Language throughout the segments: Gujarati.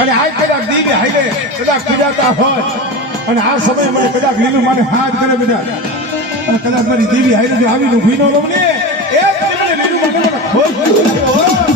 અને આ કદાચ દીને હાઈલે કદાચ પીડાતા હોય અને આ સમય મને કદાચ લીલું મને હાથ કરે બધા અને કદાચ મારી દેવી હાઈલે જો આવીને ઊભી ન રહું ને એ મને લીલું મને ખોલ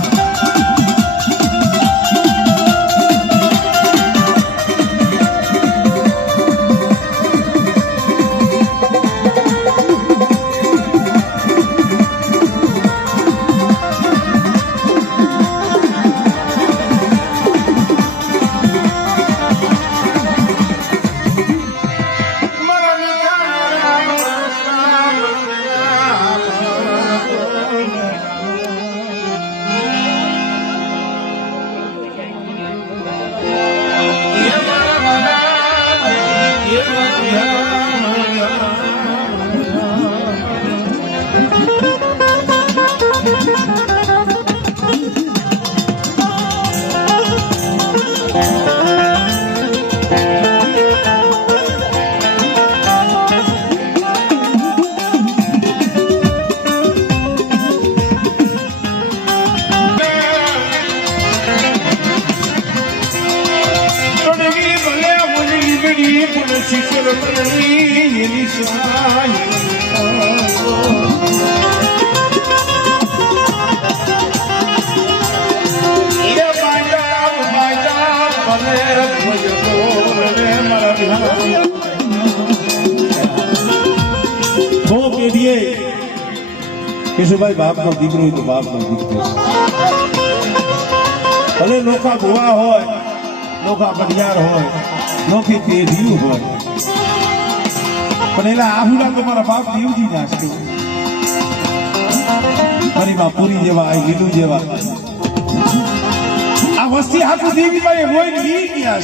કેશુભાઈ બાપનો દીકરો હોય તો બાપનો દીકરો ભલે નોખા ભુવા હોય નોખા બનિયાર હોય નોખી પેઢીયું હોય પણ એલા આહુડા તો મારા બાપ દેવજી ના છે મારી માં પૂરી જેવા આ લીલું જેવા આ વસ્તી હાથું દેવીભાઈ રોઈ લી ગયા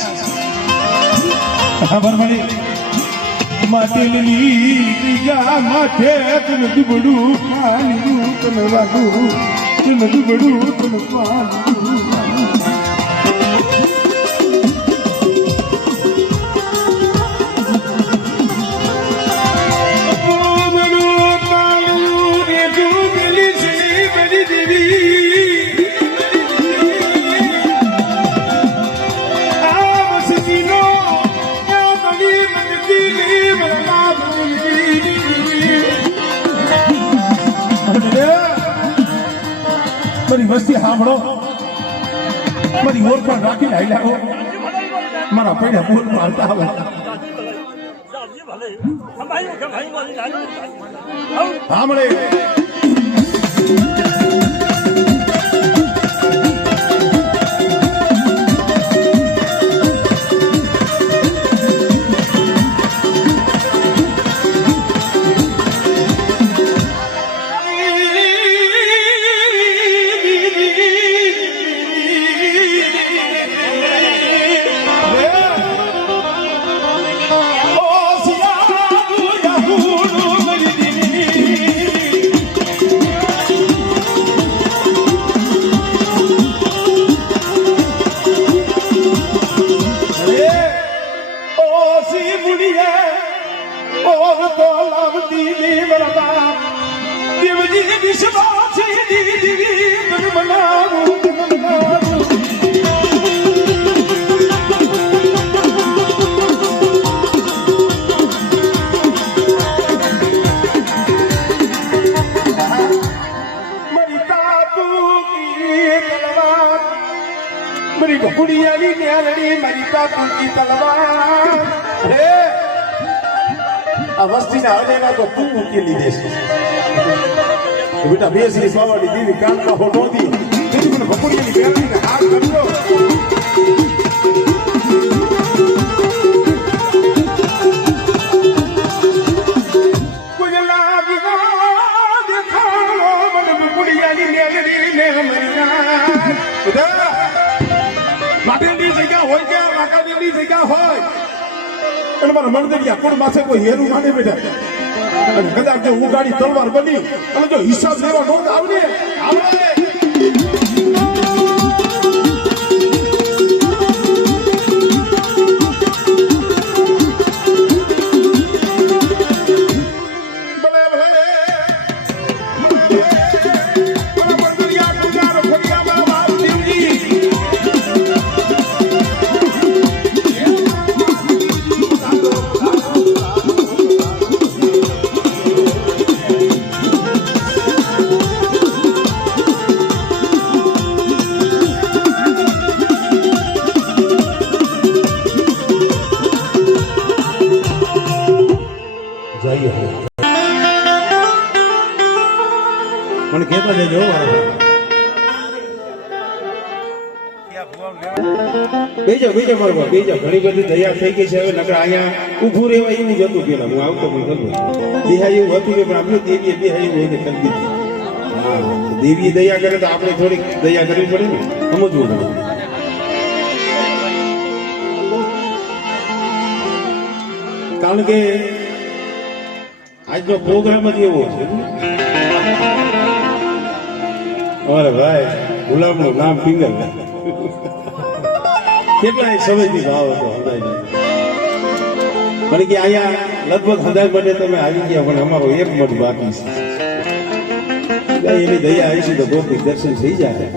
છે ખબર પડી માટેલી ત્રીજા માથે તને દુબડું પાણી તને વાગું તને દુબડું તને પાણી મારી વસ્તી સાંભળો મારી ઓળખાણ રાખીને હાઈ લાવો મારા પૈડા બોલ મારતા આવે સાંભળે मेरी बकुड़ियाली न्यालड़ी मेरी काकू की तलवार हे अवस्थी ना आनेगा तो तू उनके लिए देश बेटा बेसरी बावाड़ी देवी काल का होटो दी तेरी को बकुड़ियाली न्यालड़ी ने हाथ कर लो मंदिरिया कुण मासे कोई हेरू माने बेटा कदाच जो उगाड़ी तलवार बनी तो जो हिसाब लेवा नो आवडे आवडे બેજો મારો બાપ બેજો. ઘણી બધી દયા થઈ ગઈ છે હવે. નકર અહીંયા ઊભું રહેવાય એવું જ હતું પેલા. હું આવતો પણ ખબર દેહાય એવું હતું કે પણ આપણે દેવીએ દેહાય એવું એને કરી દીધી. હા, દેવીએ દયા કરે તો આપણે થોડીક દયા કરવી પડે ને, સમજવું પડે. કારણ કે આજનો પ્રોગ્રામ જ એવો છે. અરે ભાઈ ગુલામનું નામ પિંગલ કેટલાય સમયથી ભાવ હતો હદાય. કારણ કે અહીંયા લગભગ હદાય માટે તમે આવી ગયા પણ અમારો એક મત બાકી છે. એની દયા આવીશું તો ગોપી દર્શન થઈ જાય.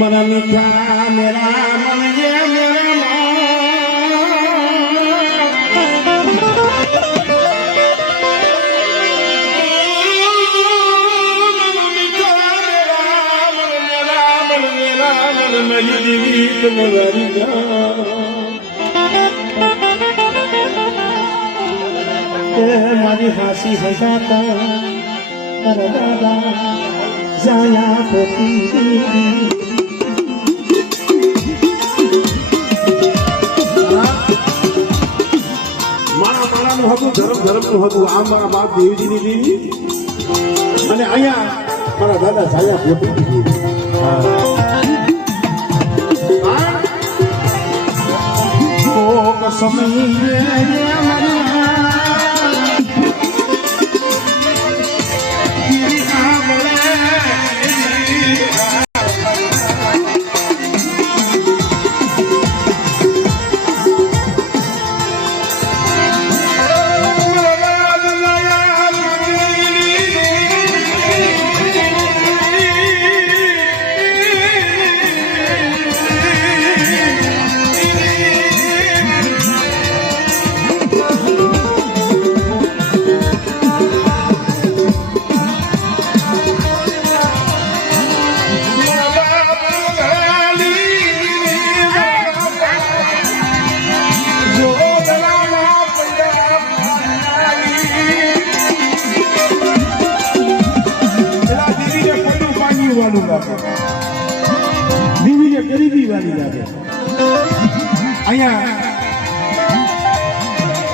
મના મીઠા મેરા મન જે મેરા મારી હાસી હજાતા દાદા જાયા પોતી મારાનું હતું ધર્મનું હતું. આ મારા બાપ દેવજીની દેવી અને અહીંયા મારા દાદા જાયા પોતી દેવી. દીવીને ગરીબી વાળી લાગે. અહીંયા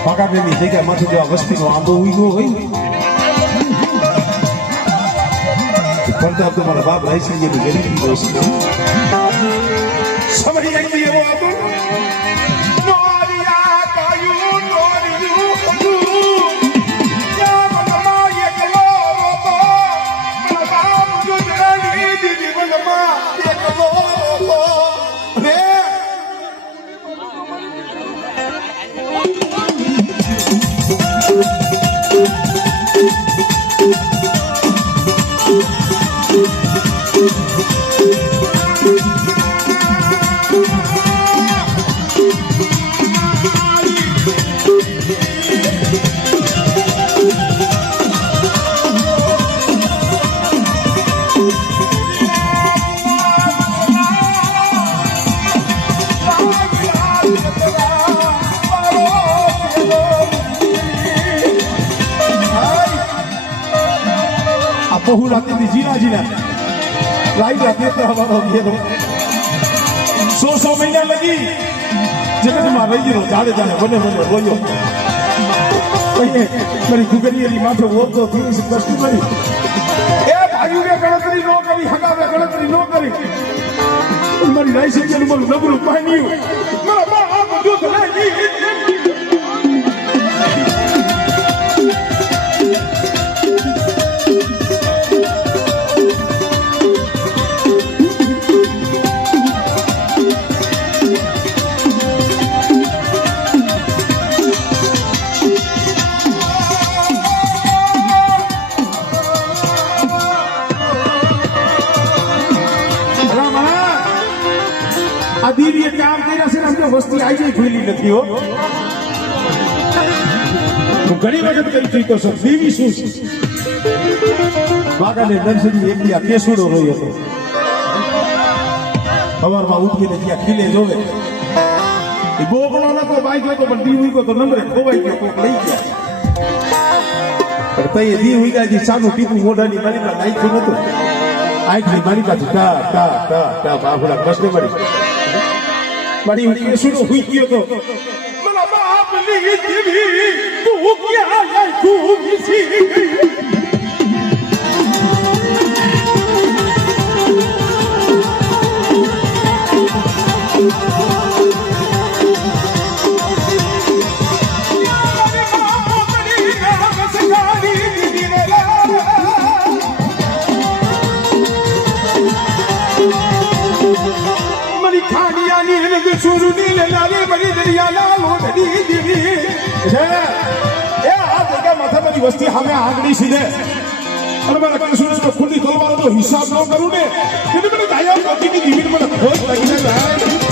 પાકાબેનની જગ્યા માંથી જો આ વસ્તીનો આંબો ઉગ્યો હોય પ્રતાપ તો મારા બાપ રાય છે ગરીબી દોસ્ત સમય એવો હતો. બહુ રાતે જીના લાઈ રાતે તો હવાનો ગયેલો 100 મહિના લગી જગતમાં રહી ગયો. જાડે બને રોયો. મારી ગુગરીએની માથે ઓળતો થઈ છે કષ્ટ કરી. એ ભાઈઓને ગણતરી ન કરી, હગાવે ગણતરી ન કરી. મારી રાઈ છે કે મારું નબળું પાણી મારા બા આ બધું લઈ દીવીએ કામ કર્યા છે ને અમને વસ્તી આવી જાય ભૂલી નથી હો. હું ઘણી વખત કહી ચૂક્યો છું દેવી શું છે. બાગાને નરસિંહ એક આ કેસુડો રહ્યો હતો. સવારમાં ઉઠીને ત્યાં ખીલે જોવે એ બોકડો નતો બાઈક હતો પણ દી ઉઈકો તો નંબરે ખોવાઈ ગયો કોક લઈ ગયા. પણ તઈ દી ઉઈકાજી સાનું ટીપું મોઢાની મારી નાખ્યું નતું. આખરી મારી પાસે ટા ટા ટા ટા બાપડા કસને મારી સુનો હુઈ ગયો તો મને બાપની દેવી તું ક્યાં જાય તું વિસી વસ્તી સામે આગળી સીધે અને મને કૃષ્ણ ખુલ્લી તલવારનો હિસાબ ન કરું ને એટલે મને દાયા પતિની જીવીને મને ખોટ લાગી જાય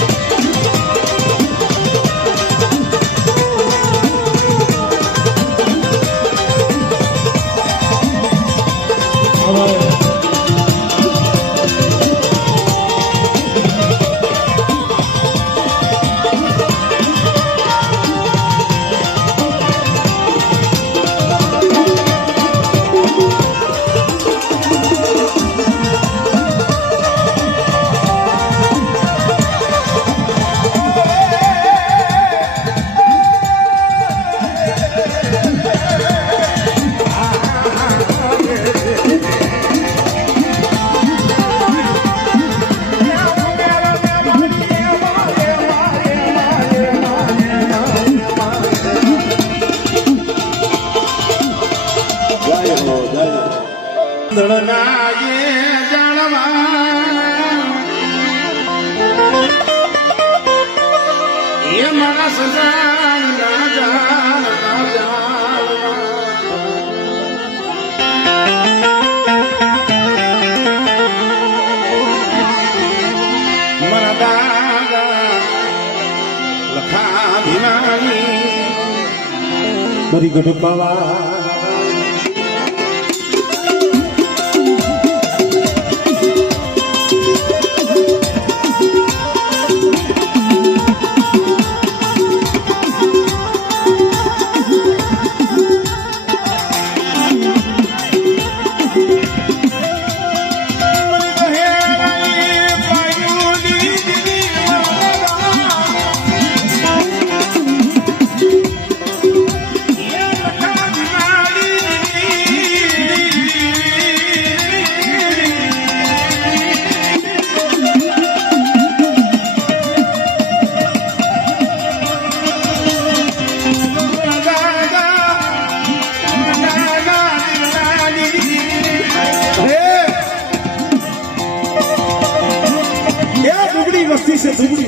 મારી ગઢપાવા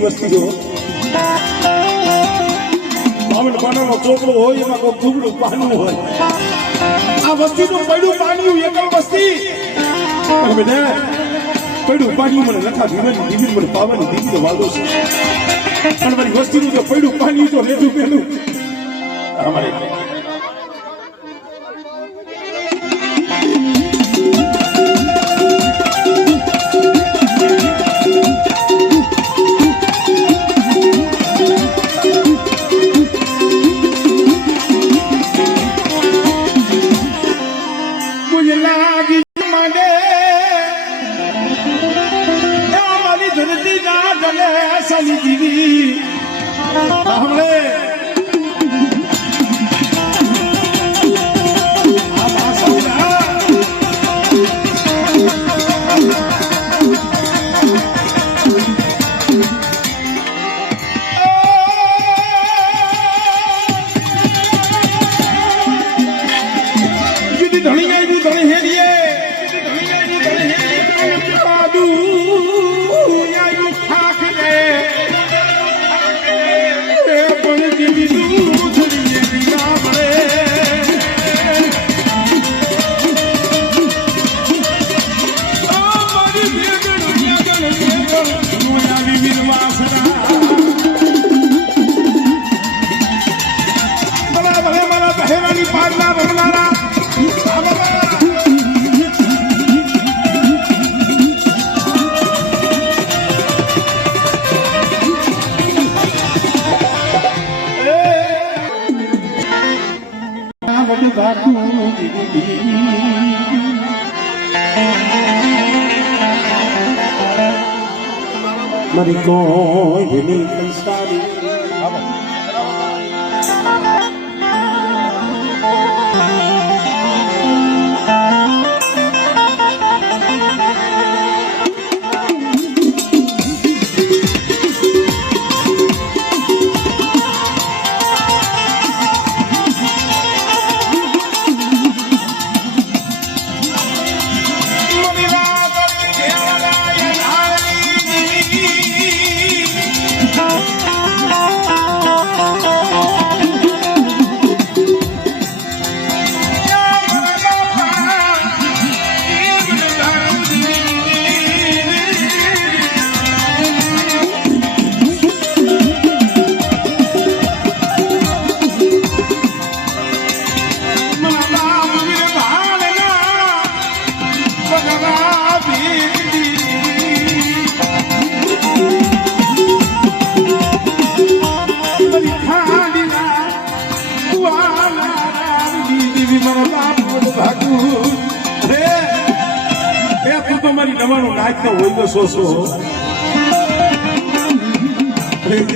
વસ્તી જો બાવન પાનાનો ચોપડો હોય એમાં કોઈ દુબળું પાનું હોય આ વસ્તીનું પડ્યું પાણી એકલ વસ્તી પણ બેટા પડ્યું પાણી મને લખા ભીમની દીવી મને પાવાની દીવીનો વાદો છે પણ મારી વસ્તીનું જો પડ્યું પાણી તો રેજું પેલું અમારે મારી કોઈ ભીની કંસારી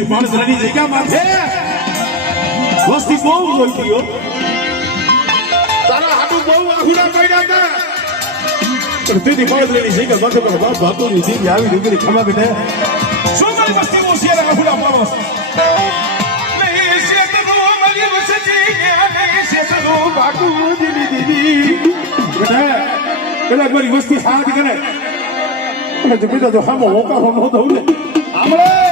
માણસ રડી જગ્યામાં છે વસ્તી બહુ જોઈતી હો તારા હાડું બહુ આહુડા પડ્યા હતા પણ તેની માણસ રડી જગ્યા માથે પર બાપ ભાતુની જીવી આવી દીકરી ખમા બેઠે શું મારી વસ્તી બહુ છે આહુડા માણસ પેલા મારી વસ્તી હાથ કરે અને જો બેટા જો હામો હોકારો ન દઉં ને આમળે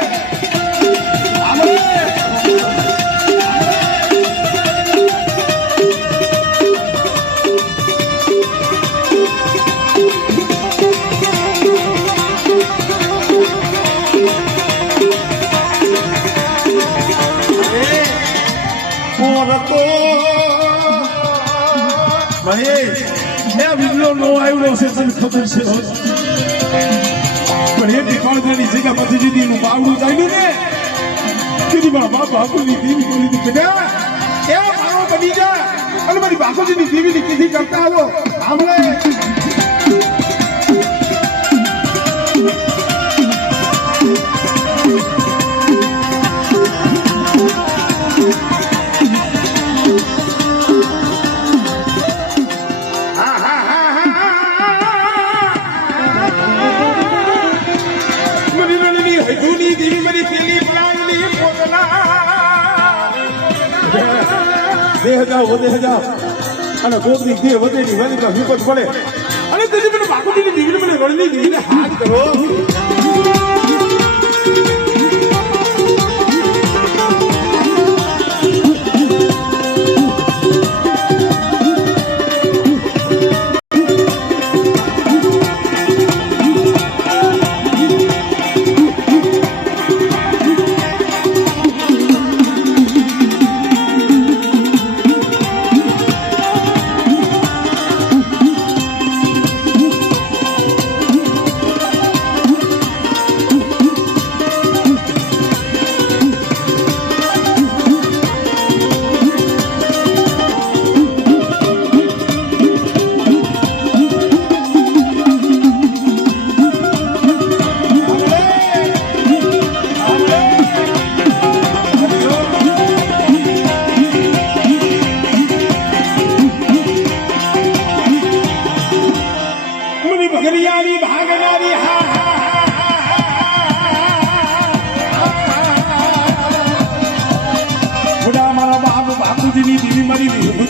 ખબર છે પણ એમની કોળધાની જગ્યા પછી દીદી નું બાવડું ચાલ્યું ને દીદી મારા બાપ બાપુની દેવી બોલી હતી બેટા એ મારો બની જા અને મારી બાપુજીની દેવીની કીધી કરતા આવો સાંભળે વધે જાવ અને ગોદની દેહ વધેની વનિતા વિપત પડે અને તેની મને બાપુજીની દીકરી મને રણની દીકરીને હાથ કરો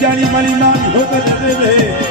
જાણી મારી માં હોતા જતે રહે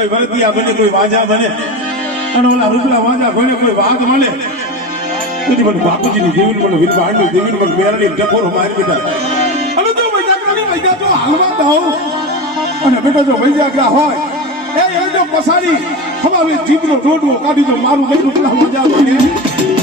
કોઈ ભરતિયા બને કોઈ વાંજા બને અને ઓલા રૂપલા વાંજા કોઈને કોઈ વાઘ મળે તેથી મને બાપુજીની દેવીને મને વીરભાણની દેવીને મને મેરાની ડફોર મારી બેટા અને જો વૈજાગ્રાની વૈજા તો હાલમાં દઉં અને બેટા જો વૈજાગ્રા હોય એ જો પસાડી હમાવે જીભનો ડોડવો કાઢી જો મારું બેટું પેલા વાંજા બને